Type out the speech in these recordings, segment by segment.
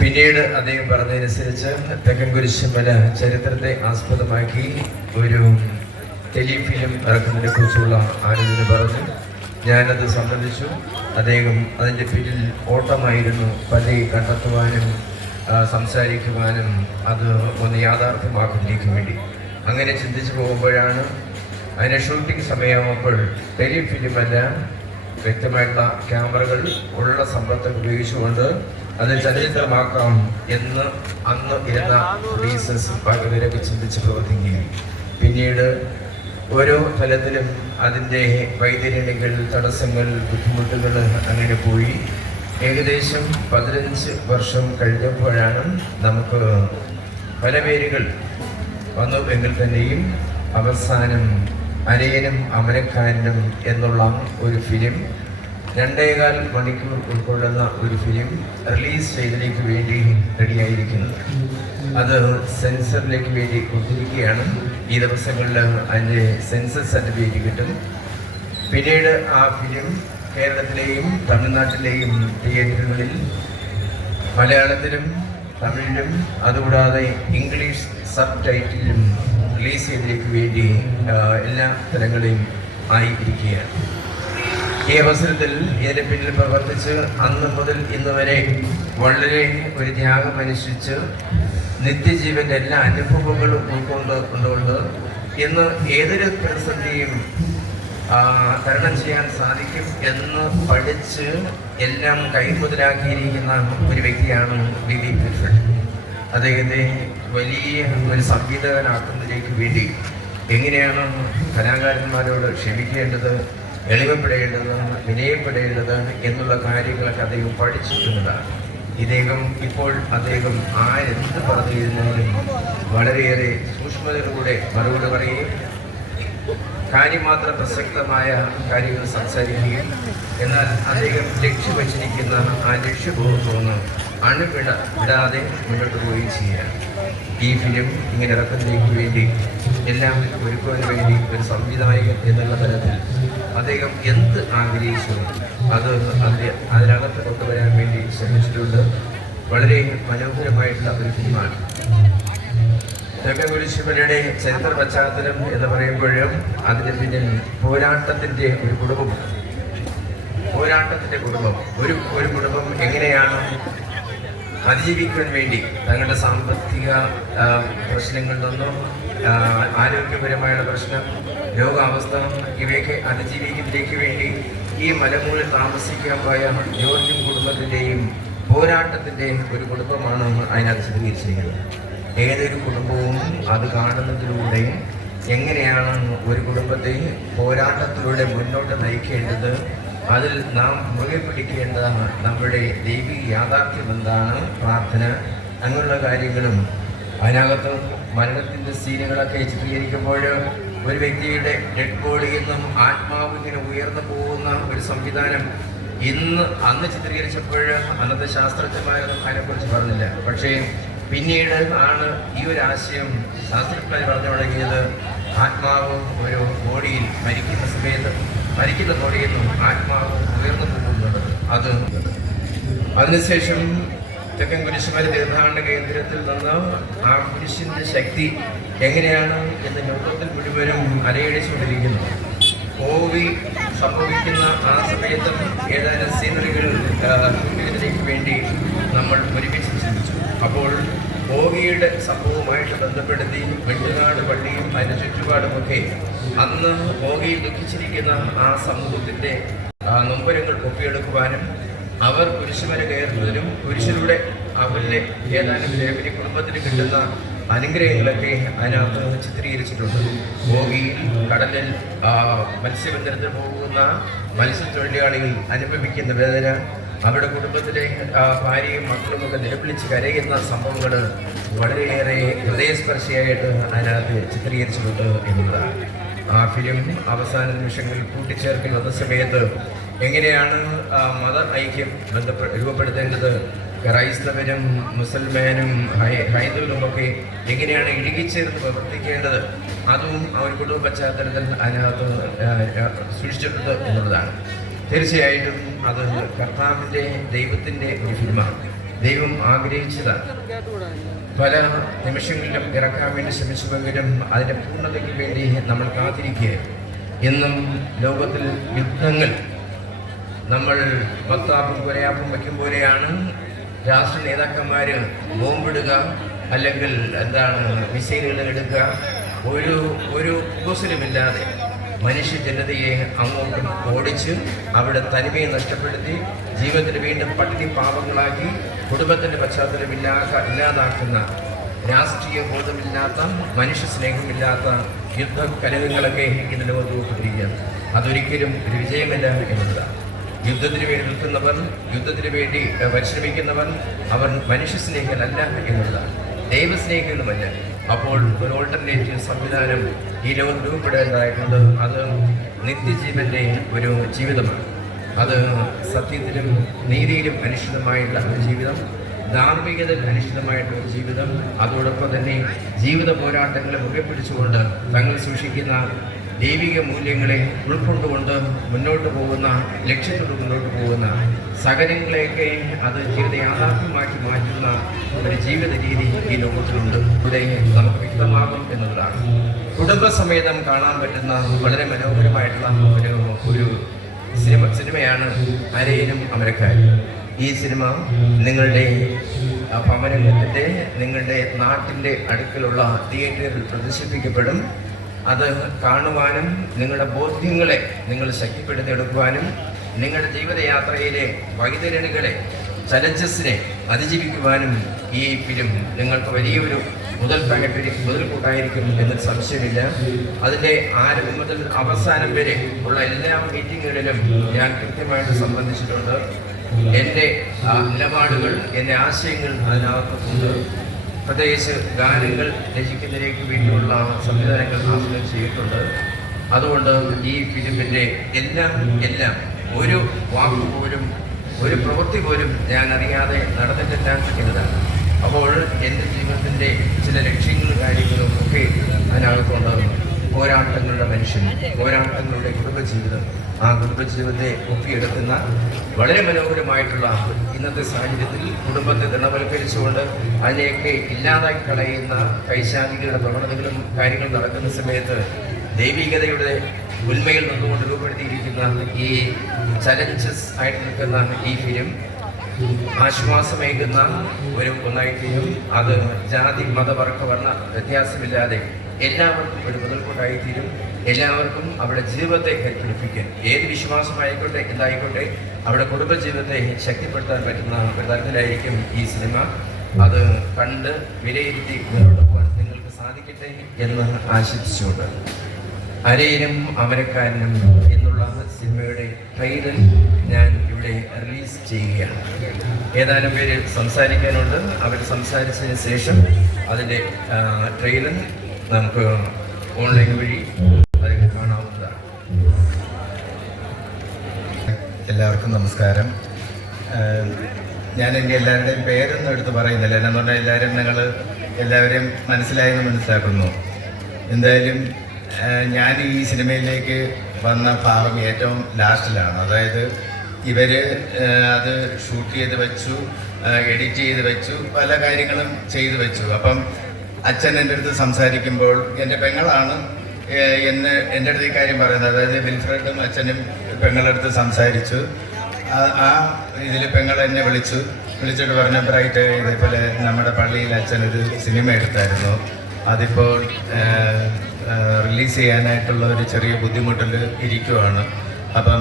പിന്നീട് അദ്ദേഹം പറഞ്ഞതനുസരിച്ച് തെക്കൻ കുരിശുമല ചരിത്രത്തെ ആസ്പദമാക്കി ഒരു ടെലിഫിലിം ഇറക്കുന്നതിനെ കുറിച്ചുള്ള ആലോചന പറഞ്ഞു. ഞാനത് സംബന്ധിച്ചു. അദ്ദേഹം അതിൻ്റെ പിന്നിൽ ഓട്ടമായിരുന്നു, പള്ളി കണ്ടെത്തുവാനും സംസാരിക്കുവാനും അത് ഒന്ന് യാഥാർത്ഥ്യമാക്കുന്നതിലേക്ക് വേണ്ടി. അങ്ങനെ ചിന്തിച്ചു പോകുമ്പോഴാണ് അതിൻ്റെ ഷൂട്ടിംഗ് സമയമാകുമ്പോൾ ടെലിഫിലിമല്ല, വ്യക്തമായിട്ടുള്ള ക്യാമറകൾ ഉള്ള സമ്പത്ത് ഉപയോഗിച്ചുകൊണ്ട് അത് ചലച്ചിത്രമാക്കാം എന്ന് അന്ന് ഇരുന്ന പ്രൊഡ്യൂസേഴ്സ് പലവരൊക്കെ ചിന്തിച്ച് പ്രവർത്തിക്കുകയും പിന്നീട് ഓരോ തലത്തിലും അതിൻ്റെ വൈതരണികൾ, തടസ്സങ്ങൾ, ബുദ്ധിമുട്ടുകൾ അങ്ങനെ പോയി. ഏകദേശം 15 വർഷം കഴിഞ്ഞപ്പോഴാണ് നമുക്ക് പല പേരുകൾ വന്നു എങ്കിൽ തന്നെയും അവസാനം അരയനും അമരക്കാരനും എന്നുള്ള ഒരു ഫിലിം 2.25 മണിക്കൂർ ഉൾക്കൊള്ളുന്ന ഒരു ഫിലിം റിലീസ് ചെയ്തതിലേക്ക് വേണ്ടി റെഡിയായിരിക്കുന്നത്. അത് സെൻസറിലേക്ക് വേണ്ടി കൊടുത്തിരിക്കുകയാണ്. ഈ ദിവസങ്ങളിൽ അതിൻ്റെ സെൻസർ സർട്ടിഫിക്കറ്റ് കിട്ടും. പിന്നീട് ആ ഫിലിം കേരളത്തിലെയും തമിഴ്നാട്ടിലെയും തിയേറ്ററുകളിൽ മലയാളത്തിലും തമിഴിലും അതുകൂടാതെ ഇംഗ്ലീഷ് സബ് ടൈറ്റിലും റിലീസ് ചെയ്തതിലേക്ക് വേണ്ടി എല്ലാ തലങ്ങളെയും ആയിരിക്കുകയാണ്. ഈ അവസരത്തിൽ ഇതിൻ്റെ പിന്നിൽ പ്രവർത്തിച്ച് അന്ന് മുതൽ ഇന്ന് വരെ വളരെ ഒരു ത്യാഗം അനുഷ്ഠിച്ച് നിത്യജീവൻ്റെ എല്ലാ അനുഭവങ്ങളും ഉൾക്കൊണ്ടുകൊണ്ട് ഇന്ന് ഏതൊരു പ്രതിസന്ധിയും തരണം ചെയ്യാൻ സാധിക്കും എന്ന് പഠിച്ച് എല്ലാം കൈമുതലാക്കിയിരിക്കുന്ന ഒരു വ്യക്തിയാണ് വി.വി. വിൻസെൻ്റ്. അദ്ദേഹത്തെ വലിയ ഒരു സംഗീതകനാക്കുന്നതിലേക്ക് വേണ്ടി എങ്ങനെയാണ് കലാകാരന്മാരോട് ക്ഷമിക്കേണ്ടത്, എളിമപ്പെടേണ്ടത്, വിനയപ്പെടേണ്ടത് എന്നുള്ള കാര്യങ്ങളൊക്കെ അദ്ദേഹം പഠിച്ചിട്ടുള്ളതാണ്. അദ്ദേഹം ആരെന്ത് പറഞ്ഞു കഴിഞ്ഞാലും വളരെയേറെ സൂക്ഷ്മതയിലൂടെ മറുപടി പറയുകയും കാര്യമാത്ര പ്രസക്തമായ കാര്യങ്ങൾ സംസാരിക്കുകയും എന്നാൽ അദ്ദേഹം ലക്ഷ്യം വച്ചിരിക്കുന്ന ആ ലക്ഷ്യബോധത്തോന്ന് വിടാതെ മുന്നോട്ട് പോവുകയും ചെയ്യുകയാണ്. ഈ ഫിലിം ഇങ്ങനെ ഇറക്കുന്നതിലേക്ക് വേണ്ടി എല്ലാം ഒരുക്കുവാൻ വേണ്ടി ഒരു സംവിധായകൻ എന്നുള്ള തലത്തിൽ അദ്ദേഹം എന്ത് ആഗ്രഹിച്ചു അത് അതിനകത്ത് കൊണ്ടുവരാൻ വേണ്ടി ശ്രമിച്ചിട്ടുണ്ട്. വളരെ മനോഹരമായിട്ടുള്ള ഒരു ഫിലിമാണ്. തെക്കൻ കുരിശുമലയുടെ ചരിത്ര പശ്ചാത്തലം എന്ന് പറയുമ്പോഴും അതിന് പിന്നിൽ പോരാട്ടത്തിൻ്റെ ഒരു കുടുംബമുണ്ട്. പോരാട്ടത്തിൻ്റെ കുടുംബം ഒരു കുടുംബം എങ്ങനെയാണ് അതിജീവിക്കാൻ വേണ്ടി തങ്ങളുടെ സാമ്പത്തിക പ്രശ്നങ്ങളിൽ നിന്നും ആരോഗ്യപരമായുള്ള പ്രശ്നം, രോഗാവസ്ഥ ഇവയൊക്കെ അതിജീവിക്കുന്നതിലേക്ക് വേണ്ടി ഈ മലമുകളിൽ താമസിക്കാൻ പോയ ജോർജും കുടുംബത്തിൻ്റെയും പോരാട്ടത്തിൻ്റെ ഒരു കുടുംബമാണ് അതിനകത്ത് ചിത്രീകരിച്ചിരിക്കുന്നത്. ഏതൊരു കുടുംബവും അത് കാണുന്നതിലൂടെ എങ്ങനെയാണ് ഒരു കുടുംബത്തെ പോരാട്ടത്തിലൂടെ മുന്നോട്ട് നയിക്കേണ്ടത്, അതിൽ നാം മുറുകെ പിടിക്കേണ്ട നമ്മുടെ ദൈവിക യാഥാർത്ഥ്യം എന്താണ്, പ്രാർത്ഥന, അങ്ങനെയുള്ള കാര്യങ്ങളും അതിനകത്ത് മരണത്തിൻ്റെ സീനുകളൊക്കെ ചിത്രീകരിക്കുമ്പോൾ ഒരു വ്യക്തിയുടെ ഡെഡ് ബോഡിയിൽ നിന്നും ആത്മാവ് ഇങ്ങനെ ഉയർന്നു പോകുന്ന ഒരു സംവിധാനം അന്ന് ചിത്രീകരിച്ചപ്പോൾ അന്നത്തെ ശാസ്ത്രജ്ഞന്മാരൊന്നും അതിനെക്കുറിച്ച് പറഞ്ഞില്ല. പക്ഷേ പിന്നീട് ആണ് ഈ ഒരു ആശയം ശാസ്ത്രജ്ഞന്മാർ പറഞ്ഞു തുടങ്ങിയത്. ആത്മാവ് ഒരു ബോഡിയിൽ മരിക്കുന്ന ബോഡിയിൽ നിന്നും ആത്മാവ് ഉയർന്നു പോകുന്നത്. അതിനുശേഷം തെക്കൻ കുരിശുമല തീർത്ഥാടന കേന്ദ്രത്തിൽ നിന്ന് ആ കുരിശിൻ്റെ ശക്തി എങ്ങനെയാണ് എന്ന് ലോകത്തിൽ മുഴുവനും അലയടിച്ചുകൊണ്ടിരിക്കുന്നു. കോവിഡ് സംഭവിക്കുന്ന ആ സമയത്തും ഏതാനും സീനറികൾ ഇതിലേക്ക് വേണ്ടി നമ്മൾ ഒരുമിച്ച് ചിന്തിച്ചു. അപ്പോൾ കോവിയുടെ സംഭവവുമായിട്ട് ബന്ധപ്പെടുത്തി വെട്ടുകാട് പള്ളിയും അതിന് ചുറ്റുപാടുമൊക്കെ അന്ന് കോവിയിൽ ദുഃഖിച്ചിരിക്കുന്ന ആ സമൂഹത്തിൻ്റെ നൊമ്പരങ്ങൾ ഒപ്പിയെടുക്കുവാനും അവർ കുരിശുമല കയറുന്നതിനും കുരിശിലൂടെ അവരിലെ ഏതാനും ദേവനി കുടുംബത്തിന് കിട്ടുന്ന അനുഗ്രഹങ്ങളൊക്കെ അതിനകത്ത് ചിത്രീകരിച്ചിട്ടുണ്ട്. ഭോഗിയിൽ കടലിൽ മത്സ്യബന്ധനത്തിന് പോകുന്ന മത്സ്യത്തൊഴിലാളികൾ അനുഭവിക്കുന്ന വേദന, അവരുടെ കുടുംബത്തിലെ ഭാര്യയും മക്കളുമൊക്കെ നിലവിളിച്ച് കരയുന്ന സംഭവങ്ങൾ വളരെയേറെ ഹൃദയസ്പർശിയായിട്ട് അതിനകത്ത് ചിത്രീകരിച്ചിട്ടുണ്ട് എന്നുള്ളതാണ്. ആ ഫിലിം അവസാന നിമിഷങ്ങളിൽ കൂട്ടിച്ചേർക്കൽ വന്ന സമയത്ത് എങ്ങനെയാണ് മത ഐക്യം രൂപപ്പെടുത്തേണ്ടത്, ക്രൈസ്തവരും മുസൽമാനും ഹൈന്ദവനുമൊക്കെ എങ്ങനെയാണ് ഇഴുകിച്ചേർന്ന് പ്രവർത്തിക്കേണ്ടത്, അതും ആ ഒരു കുടുംബ പശ്ചാത്തലത്തിൽ അതിനകത്ത് സൂക്ഷിച്ചിട്ടുണ്ട് എന്നുള്ളതാണ്. തീർച്ചയായിട്ടും അത് കർത്താവിൻ്റെ ദൈവത്തിൻ്റെ ഒരു ഫിലിമാണ്. ദൈവം ആഗ്രഹിച്ചതാണ്. പല നിമിഷങ്ങളിലും ഇറക്കാൻ വേണ്ടി ശ്രമിച്ചുവെങ്കിലും അതിൻ്റെ പൂർണ്ണതയ്ക്ക് വേണ്ടി നമ്മൾ കാത്തിരിക്കുക. ഇന്നും ലോകത്തിൽ യുദ്ധങ്ങൾ നമ്മൾ വക്താപ്പും കൊലയാപ്പും വയ്ക്കും പോലെയാണ്. രാഷ്ട്ര നേതാക്കന്മാർ ബോംബിടുക, അല്ലെങ്കിൽ മിസൈലുകൾ എടുക്കുക. ഒരു കുസലുമില്ലാതെ മനുഷ്യ ജനതയെ അങ്ങോട്ടും ഓടിച്ച് അവിടെ തനിമയെ നഷ്ടപ്പെടുത്തി ജീവിതത്തിൽ വീണ്ടും പട്ടിണി പാപങ്ങളാക്കി കുടുംബത്തിൻ്റെ പശ്ചാത്തലം ഇല്ലാതാക്കുന്ന, രാഷ്ട്രീയ ബോധമില്ലാത്ത, മനുഷ്യ സ്നേഹമില്ലാത്ത യുദ്ധകലഹങ്ങളൊക്കെ ഇന്ന് ലോകത്തിരിക്കുകയാണ്. അതൊരിക്കലും ഒരു വിജയമല്ല എന്നുള്ളതാണ്. യുദ്ധത്തിന് വേണ്ടി നിൽക്കുന്നവർ, യുദ്ധത്തിന് വേണ്ടി പരിശ്രമിക്കുന്നവർ, അവർ മനുഷ്യ സ്നേഹികളല്ല എന്നുള്ളതാണ്, ദൈവസ്നേഹികളുമല്ല. അപ്പോൾ ഒരു ഓൾട്ടർനേറ്റീവ് സംവിധാനം ഈ ലോകം രൂപപ്പെടേണ്ടതായിട്ടുണ്ട്. അത് നിത്യജീവൻ്റെ ഒരു ജീവിതമാണ്. അത് സത്യത്തിലും നീതിയിലും അനിശ്ചിതമായിട്ടുള്ള ഒരു ജീവിതം, ധാർമ്മികതയിൽ അനിശ്ചിതമായിട്ടുള്ള ഒരു ജീവിതം, അതോടൊപ്പം തന്നെ ജീവിത പോരാട്ടങ്ങളെ മുഖെ പിടിച്ചുകൊണ്ട് തങ്ങൾ സൂക്ഷിക്കുന്ന ദൈവിക മൂല്യങ്ങളെ ഉൾക്കൊണ്ടുകൊണ്ട് മുന്നോട്ട് പോകുന്ന, ലക്ഷ്യത്തോട് മുന്നോട്ട് പോകുന്ന സകലങ്ങളെയൊക്കെ അത് ജീവിത യാഥാർത്ഥ്യമാക്കി മാറ്റുന്ന ഒരു ജീവിത രീതി ഈ ലോകത്തിലുണ്ട്. ഇവിടെ നമുക്ക് വ്യക്തമാകും എന്നുള്ളതാണ്. കുടുംബസമേതം കാണാൻ പറ്റുന്ന വളരെ മനോഹരമായിട്ടുള്ള ഒരു സിനിമയാണ് അരയനും അമരക്കാരും. ഈ സിനിമ നിങ്ങളുടെ ഭവനത്തിൻ്റെ, നിങ്ങളുടെ നാട്ടിൻ്റെ അടുക്കലുള്ള തിയേറ്ററിൽ പ്രദർശിപ്പിക്കപ്പെടും. അത് കാണുവാനും നിങ്ങളുടെ ബോധ്യങ്ങളെ നിങ്ങൾ ശക്തിപ്പെടുത്തിയെടുക്കുവാനും നിങ്ങളുടെ ജീവിതയാത്രയിലെ വൈതരണികളെ, ചലഞ്ചസിനെ അതിജീവിക്കുവാനും ഈ ഫിലിം നിങ്ങൾക്ക് വലിയൊരു മുതൽക്കൂട്ടായിരിക്കും എന്നൊരു സംശയമില്ല. അതിൻ്റെ ആരംഭം മുതൽ അവസാനം വരെ ഉള്ള എല്ലാ മീറ്റിങ്ങുകളിലും ഞാൻ കൃത്യമായിട്ട് സംബന്ധിച്ചിട്ടുണ്ട്. എൻ്റെ നിലപാടുകൾ, എൻ്റെ ആശയങ്ങൾ അതിനകത്തുണ്ട്. പ്രത്യേകിച്ച് ഗാനങ്ങൾ രചിക്കുന്നതിലേക്ക് വേണ്ടിയുള്ള സംവിധാനങ്ങൾ ആസൂത്രണം ചെയ്തിട്ടുണ്ട്. അതുകൊണ്ട് ഈ ഫിലിമിൻ്റെ എല്ലാം ഒരു വാക്കുപോലും, ഒരു പ്രവൃത്തി പോലും ഞാൻ അറിയാതെ നടന്നിട്ടില്ല എന്നതാണ്. അപ്പോൾ എൻ്റെ ജീവിതത്തിൻ്റെ ചില ലക്ഷ്യങ്ങളും കാര്യങ്ങളും ഒക്കെ അതിനകത്തുണ്ടാകും. പോരാട്ടങ്ങളുടെ മനുഷ്യൻ, പോരാട്ടങ്ങളുടെ കുടുംബജീവിതം, ആ കുടുംബജീവിതത്തെ ഒപ്പിയെടുക്കുന്ന വളരെ മനോഹരമായിട്ടുള്ള ഇന്നത്തെ സാഹചര്യത്തിൽ കുടുംബത്തെ ദൃഢവൽക്കരിച്ചുകൊണ്ട് അതിനെയൊക്കെ ഇല്ലാതാക്കി കളയുന്ന പൈശാചികരുടെ പ്രവണതകളും കാര്യങ്ങളും നടക്കുന്ന സമയത്ത് ദൈവികതയുടെ ഉന്മയിൽ നിന്നുകൊണ്ട് രൂപപ്പെടുത്തിയിരിക്കുന്ന ഈ ചലഞ്ചസ് ആയിട്ട് നിൽക്കുന്ന ഈ ഫിലിം ആശ്വാസമേകുന്ന ഒരു ഒന്നായിത്തീരും. അത് ജാതി, മത, വർഗ, വർണ്ണ വ്യത്യാസമില്ലാതെ എല്ലാവർക്കും ഒരു മുതൽക്കൂട്ടായിത്തീരും. എല്ലാവർക്കും അവരുടെ ജീവിതത്തെ കരുപ്പിടിപ്പിക്കാൻ, ഏത് വിശ്വാസമായിക്കോട്ടെ എന്തായിക്കോട്ടെ, അവിടെ കുടുംബജീവിതത്തെ ശക്തിപ്പെടുത്താൻ പറ്റുന്ന ഒരു തരത്തിലായിരിക്കും ഈ സിനിമ. അത് കണ്ട് വിലയിരുത്തി മുന്നോട്ട് പോകാൻ നിങ്ങൾക്ക് സാധിക്കട്ടെ എന്ന് ആശംസിച്ചുകൊണ്ട് അരയനും അമരക്കാരനും എന്നുള്ള സിനിമയുടെ ട്രെയിലർ ഞാൻ ഇവിടെ റിലീസ് ചെയ്യുകയാണ്. ഏതാനും പേര് സംസാരിക്കാനുണ്ട്. അവർ സംസാരിച്ചതിന് ശേഷം അതിൻ്റെ ട്രെയിലർ നമുക്ക് ഓൺലൈൻ വഴി അത് കാണാവുന്നതാണ്. എല്ലാവർക്കും നമസ്കാരം. ഞാൻ എൻ്റെ എല്ലാവരുടെയും പേരൊന്നും എടുത്ത് പറയുന്നില്ല. എന്ന് പറഞ്ഞാൽ എല്ലാവരെയും മനസ്സിലായെന്ന് മനസ്സിലാക്കുന്നു. എന്തായാലും ഞാൻ ഈ സിനിമയിലേക്ക് വന്ന ഭാഗം ഏറ്റവും ലാസ്റ്റിലാണ്. അതായത് ഇവർ അത് ഷൂട്ട് ചെയ്ത് വെച്ചു, എഡിറ്റ് ചെയ്ത് വെച്ചു, പല കാര്യങ്ങളും ചെയ്ത് വെച്ചു. അപ്പം അച്ഛൻ എൻ്റെ അടുത്ത് സംസാരിക്കുമ്പോൾ, എൻ്റെ പെങ്ങളാണ് എൻ്റെ അടുത്ത് ഈ കാര്യം പറയുന്നത്. അതായത് വിൽഫ്രഡും അച്ഛനും പെങ്ങളുടെ അടുത്ത് സംസാരിച്ചു. ആ ഇതിൽ പെങ്ങൾ എന്നെ വിളിച്ചിട്ട് പറഞ്ഞപ്പോഴായിട്ട് ഇതേപോലെ നമ്മുടെ പള്ളിയിൽ അച്ഛനൊരു സിനിമ എടുത്തായിരുന്നു, അതിപ്പോൾ റിലീസ് ചെയ്യാനായിട്ടുള്ള ഒരു ചെറിയ ബുദ്ധിമുട്ടിൽ ഇരിക്കുവാണ്. അപ്പം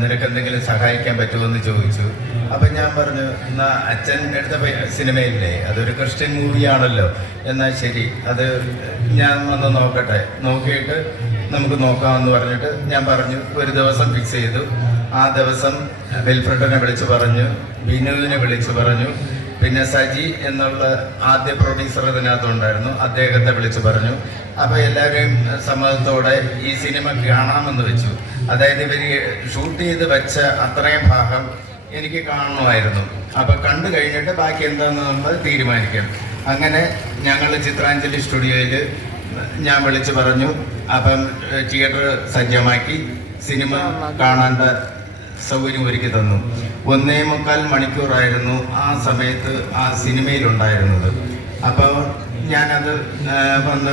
നിനക്കെന്തെങ്കിലും സഹായിക്കാൻ പറ്റുമോ എന്ന് ചോദിച്ചു. അപ്പം ഞാൻ പറഞ്ഞു, എന്നാൽ അച്ഛൻ എടുത്ത സിനിമയില്ലേ, അതൊരു ക്രിസ്ത്യൻ മൂവിയാണല്ലോ, എന്നാൽ ശരി, അത് ഞാൻ വന്ന് നോക്കട്ടെ, നോക്കിയിട്ട് നമുക്ക് നോക്കാമെന്ന് പറഞ്ഞിട്ട് ഞാൻ പറഞ്ഞു. ഒരു ദിവസം ഫിക്സ് ചെയ്തു. ആ ദിവസം വിൽഫ്രഡിനെ വിളിച്ചു പറഞ്ഞു, ബിനുവിനെ വിളിച്ചു പറഞ്ഞു, പിന്നെ സജി എന്നുള്ള ആദ്യ പ്രൊഡ്യൂസർ ഇതിനകത്തുണ്ടായിരുന്നു, അദ്ദേഹത്തെ വിളിച്ചു പറഞ്ഞു. അപ്പോൾ എല്ലാവരെയും സമ്മതത്തോടെ ഈ സിനിമ കാണാമെന്ന് വെച്ചു. അതായത് ഇവർ ഷൂട്ട് ചെയ്ത് വെച്ച അത്രയും ഭാഗം എനിക്ക് കാണണമായിരുന്നു. അപ്പം കണ്ടു കഴിഞ്ഞിട്ട് ബാക്കി എന്താണെന്ന് നമ്മൾ തീരുമാനിക്കാം. അങ്ങനെ ഞങ്ങൾ ചിത്രാഞ്ജലി സ്റ്റുഡിയോയിൽ ഞാൻ വിളിച്ചു പറഞ്ഞു. അപ്പം തിയേറ്റർ സജ്ജമാക്കി സിനിമ കാണേണ്ട സൗകര്യം ഒരുക്കി തന്നു. 1.25 മണിക്കൂറായിരുന്നു ആ സമയത്ത് ആ സിനിമയിലുണ്ടായിരുന്നത്. അപ്പോൾ ഞാനത് വന്ന്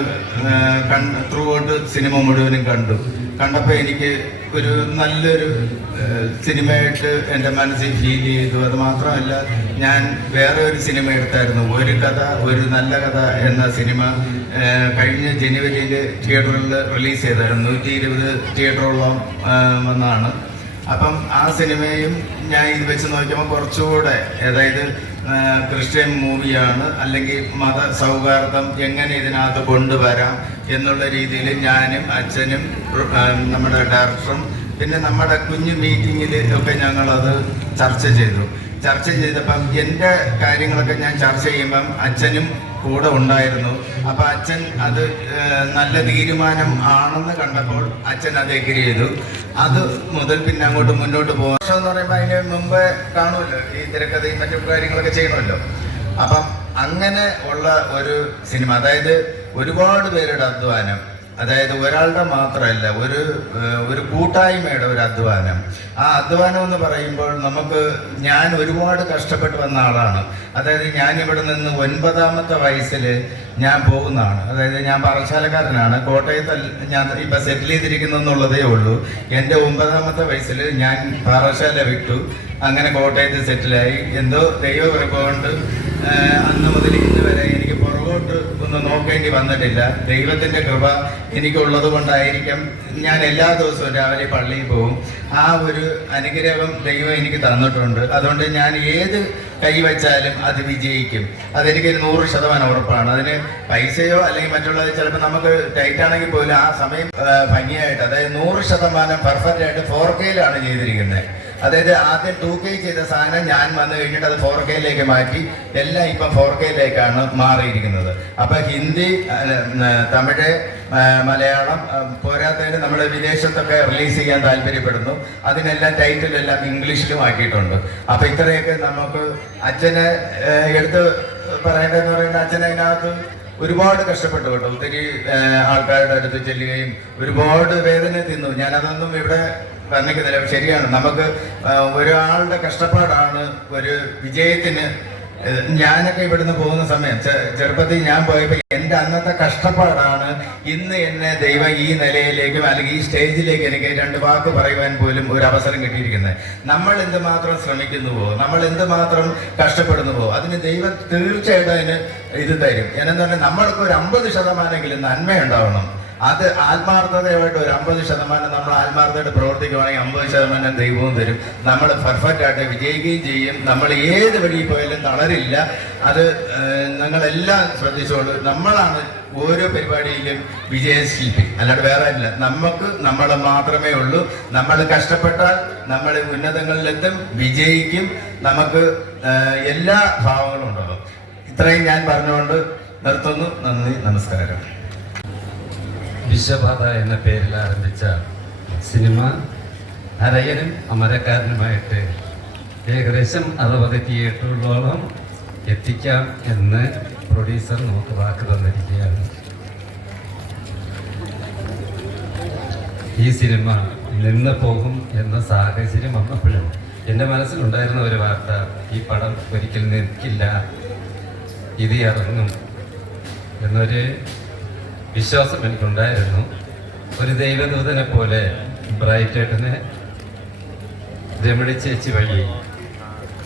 ത്രൂ ഔട്ട് സിനിമ മുഴുവനും കണ്ടപ്പോൾ എനിക്ക് ഒരു നല്ലൊരു സിനിമയായിട്ട് എൻ്റെ മനസ്സിൽ ഫീൽ ചെയ്തു. അത് മാത്രമല്ല, ഞാൻ വേറെ ഒരു സിനിമ എടുത്തായിരുന്നു, ഒരു കഥ ഒരു നല്ല കഥ എന്ന സിനിമ. കഴിഞ്ഞ ജനുവരിയിൽ തിയേറ്ററിൽ റിലീസ് ചെയ്തായിരുന്നു. 120 തിയേറ്ററോളം വന്നാണ്. അപ്പം ആ സിനിമയും ഞാൻ ഇത് വെച്ച് നോക്കിയപ്പോൾ കുറച്ചുകൂടെ, അതായത് ക്രിസ്ത്യൻ മൂവിയാണ്, അല്ലെങ്കിൽ മത സൗഹാർദ്ദം എങ്ങനെ ഇതിനകത്ത് കൊണ്ടുവരാം എന്നുള്ള രീതിയിൽ ഞാനും അച്ഛനും നമ്മുടെ ഡയറക്ടറും പിന്നെ നമ്മുടെ കുഞ്ഞു മീറ്റിങ്ങിൽ ഒക്കെ ഞങ്ങളത് ചർച്ച ചെയ്തപ്പം എൻ്റെ കാര്യങ്ങളൊക്കെ ഞാൻ ചർച്ച ചെയ്യുമ്പം അച്ഛനും കൂടെ ഉണ്ടായിരുന്നു. അപ്പം അച്ഛൻ അത് നല്ല തീരുമാനം ആണെന്ന് കണ്ടപ്പോൾ അച്ഛൻ അത് എഗ്രി ചെയ്തു. അത് മുതൽ പിന്നെ അങ്ങോട്ട് മുന്നോട്ട് പോകാം. എന്ന് പറയുമ്പോൾ അതിന് മുമ്പേ കാണുമല്ലോ, ഈ തിരക്കഥയും മറ്റു കാര്യങ്ങളൊക്കെ ചെയ്യണമല്ലോ. അപ്പം അങ്ങനെ ഉള്ള ഒരു സിനിമ, അതായത് ഒരുപാട് പേരുടെ അധ്വാനം, അതായത് ഒരാളുടെ മാത്രമല്ല, ഒരു കൂട്ടായ്മയുടെ ഒരു അധ്വാനം. ആ അധ്വാനം എന്ന് പറയുമ്പോൾ ഞാൻ ഒരുപാട് കഷ്ടപ്പെട്ട് വന്ന ആളാണ്. അതായത് ഞാനിവിടെ നിന്ന് 9ാമത്തെ വയസ്സിൽ ഞാൻ പോകുന്നതാണ്. അതായത് ഞാൻ പാറശാലക്കാരനാണ്. കോട്ടയത്ത് ഞാൻ ഇപ്പം സെറ്റിൽ ചെയ്തിരിക്കുന്നുള്ളതേ ഉള്ളൂ. എൻ്റെ 9ാമത്തെ വയസ്സിൽ ഞാൻ പാറശാല വിട്ടു. അങ്ങനെ കോട്ടയത്ത് സെറ്റിലായി. എന്തോ ദൈവകൃപ കൊണ്ട് അന്ന് മുതൽ ഇന്ന് വരെ എനിക്ക് പുറകോട്ട് ഒന്ന് നോക്കേണ്ടി വന്നിട്ടില്ല. ദൈവത്തിൻ്റെ കൃപ എനിക്കുള്ളത് കൊണ്ടായിരിക്കാം ഞാൻ എല്ലാ ദിവസവും രാവിലെ പള്ളിയിൽ പോകും. ആ ഒരു അനുഗ്രഹം ദൈവം എനിക്ക് തന്നിട്ടുണ്ട്. അതുകൊണ്ട് ഞാൻ ഏത് കൈവച്ചാലും അത് വിജയിക്കും. അതെനിക്ക് 100% ഉറപ്പാണ്. അതിന് പൈസയോ അല്ലെങ്കിൽ മറ്റുള്ളത് ചിലപ്പോൾ നമുക്ക് ടൈറ്റാണെങ്കിൽ പോലും ആ സമയം ഭംഗിയായിട്ട്, അതായത് 100% പെർഫെക്റ്റ് ആയിട്ട് 4K-യിലാണ് ചെയ്തിരിക്കുന്നത്. അതായത് ആദ്യം 2K ചെയ്ത സാധനം ഞാൻ വന്നു കഴിഞ്ഞിട്ട് അത് 4K-യിലേക്ക് മാറ്റി. എല്ലാം ഇപ്പം 4K-യിലേക്കാണ് മാറിയിരിക്കുന്നത്. അപ്പം ഹിന്ദി, തമിഴ്, മലയാളം പോരാത്തതിന് നമ്മൾ വിദേശത്തൊക്കെ റിലീസ് ചെയ്യാൻ താല്പര്യപ്പെടുന്നു. അതിനെല്ലാം ടൈറ്റിലെല്ലാം ഇംഗ്ലീഷിലും ആക്കിയിട്ടുണ്ട്. അപ്പം ഇത്രയൊക്കെ നമുക്ക് അച്ഛനെ എടുത്ത് പറയേണ്ടതെന്ന് പറയുന്നത്, അച്ഛൻ അതിനകത്ത് ഒരുപാട് കഷ്ടപ്പെട്ടു കേട്ടോ. ഒത്തിരി ആൾക്കാരുടെ അടുത്ത് ചെല്ലുകയും ഒരുപാട് വേദന തിന്നു. ഞാനതൊന്നും ഇവിടെ വർണ്ണിക്കുന്നില്ല. ശരിയാണ്, നമുക്ക് ഒരാളുടെ കഷ്ടപ്പാടാണ് ഒരു വിജയത്തിന്. ഞാനൊക്കെ ഇവിടുന്ന് പോകുന്ന സമയം, ചെറുപ്പത്തിൽ ഞാൻ പോയപ്പോൾ എൻ്റെ അന്നത്തെ കഷ്ടപ്പാടാണ് ഇന്ന് എന്നെ ദൈവം ഈ നിലയിലേക്കും അല്ലെങ്കിൽ ഈ സ്റ്റേജിലേക്ക് എനിക്ക് 2 വാക്ക് പറയുവാൻ പോലും ഒരു അവസരം കിട്ടിയിരിക്കുന്നത്. നമ്മൾ എന്തുമാത്രം ശ്രമിക്കുന്നുവോ, നമ്മൾ എന്തുമാത്രം കഷ്ടപ്പെടുന്നുവോ, അതിന് ദൈവം തീർച്ചയായിട്ടും അതിന് ഇത് തരും. എന്നു പറഞ്ഞാൽ നമ്മൾക്ക് ഒരു 50% നന്മയുണ്ടാവണം. അത് ആത്മാർത്ഥതയായിട്ട് ഒരു 50% നമ്മൾ ആത്മാർത്ഥമായിട്ട് പ്രവർത്തിക്കുകയാണെങ്കിൽ 50% ദൈവവും തരും. നമ്മൾ പെർഫെക്റ്റ് ആയിട്ട് വിജയിക്കുകയും ചെയ്യും. നമ്മൾ ഏത് വഴി പോയാലും തളരില്ല. അത് നിങ്ങളെല്ലാം ശ്രദ്ധിച്ചോളൂ. നമ്മളാണ് ഓരോ പരിപാടിയിലും വിജയശില്പി, അല്ലാണ്ട് വേറെ ഇല്ല. നമ്മൾ മാത്രമേ ഉള്ളൂ. നമ്മൾ കഷ്ടപ്പെട്ടാൽ നമ്മൾ ഉന്നതങ്ങളിലെത്തും, വിജയിക്കും. നമുക്ക് എല്ലാ ഭാവങ്ങളും ഉണ്ടാകും. ഇത്രയും ഞാൻ പറഞ്ഞുകൊണ്ട് നിർത്തുന്നു. നന്ദി, നമസ്കാരം. വിശ്വപാത എന്ന പേരിൽ ആരംഭിച്ച സിനിമ അരയനും അമരക്കാരനുമായിട്ട് ഏകദേശം 60 തിയേറ്ററുകളോളം എത്തിക്കാം എന്ന് പ്രൊഡ്യൂസർ നമുക്ക് വാക്ക് തന്നിരിക്കുകയാണ്. ഈ സിനിമ നിന്ന് പോകും എന്ന സാഹചര്യം വന്നപ്പോഴും എൻ്റെ മനസ്സിലുണ്ടായിരുന്ന ഒരു വാർത്ത, ഈ പടം ഒരിക്കൽ നിൽക്കില്ല, ഇത് ഇറങ്ങും എന്നൊരു വിശ്വാസം എനിക്കുണ്ടായിരുന്നു. ഒരു ദൈവദൂതനെ പോലെ ബ്രൈറ്റേട്ടനെ രമണി ചേച്ചി വഴി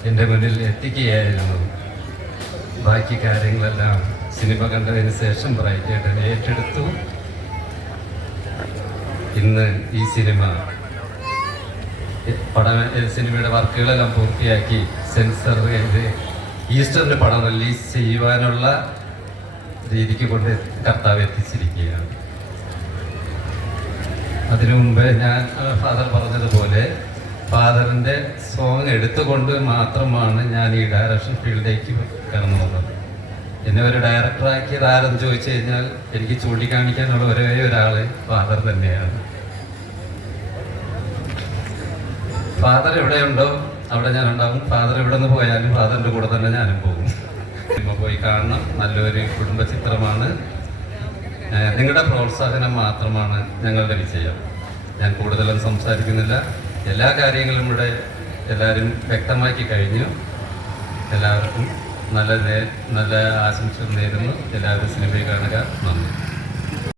എൻ്റെ മുന്നിൽ എത്തിക്കുകയായിരുന്നു. ബാക്കി കാര്യങ്ങളെല്ലാം സിനിമ കണ്ടതിന് ശേഷം ബ്രൈറ്റേട്ടൻ ഏറ്റെടുത്തു. ഇന്ന് ഈ സിനിമയുടെ വർക്കുകളെല്ലാം പൂർത്തിയാക്കി സെൻസർ ചെയ്ത് ഈസ്റ്ററിന് പടം റിലീസ് ചെയ്യുവാനുള്ള രീതിക്ക് കൊണ്ട് കർത്താവ് എത്തിച്ചിരിക്കുകയാണ്. അതിനു മുമ്പ് ഞാൻ ഫാദർ പറഞ്ഞതുപോലെ ഫാദറിൻ്റെ സോങ് എടുത്തുകൊണ്ട് മാത്രമാണ് ഞാൻ ഈ ഡയറക്ഷൻ ഫീൽഡിലേക്ക് കടന്നു വന്നത്. എന്നെ ഒരു ഡയറക്ടറാക്കിയത് ആരെന്ന് ചോദിച്ചു കഴിഞ്ഞാൽ എനിക്ക് ചൂണ്ടിക്കാണിക്കാനുള്ള ഒരേ ഒരാൾ ഫാദർ തന്നെയാണ്. ഫാദർ എവിടെയുണ്ടോ അവിടെ ഞാൻ ഉണ്ടാവും. ഫാദർ എവിടെ നിന്ന് പോയാലും ഫാദറിൻ്റെ കൂടെ തന്നെ ഞാനും പോകും. സിനിമ പോയി കാണണം. നല്ലൊരു കുടുംബ ചിത്രമാണ്. നിങ്ങളുടെ പ്രോത്സാഹനം മാത്രമാണ് ഞങ്ങളുടെ വിജയം. ഞാൻ കൂടുതലൊന്നും സംസാരിക്കുന്നില്ല. എല്ലാ കാര്യങ്ങളും ഇവിടെ എല്ലാവരും വ്യക്തമാക്കി കഴിഞ്ഞു. എല്ലാവർക്കും നല്ല ആശംസകൾ നേരുന്നു. എല്ലാവരും സിനിമയിൽ കാണുക. നന്ദി.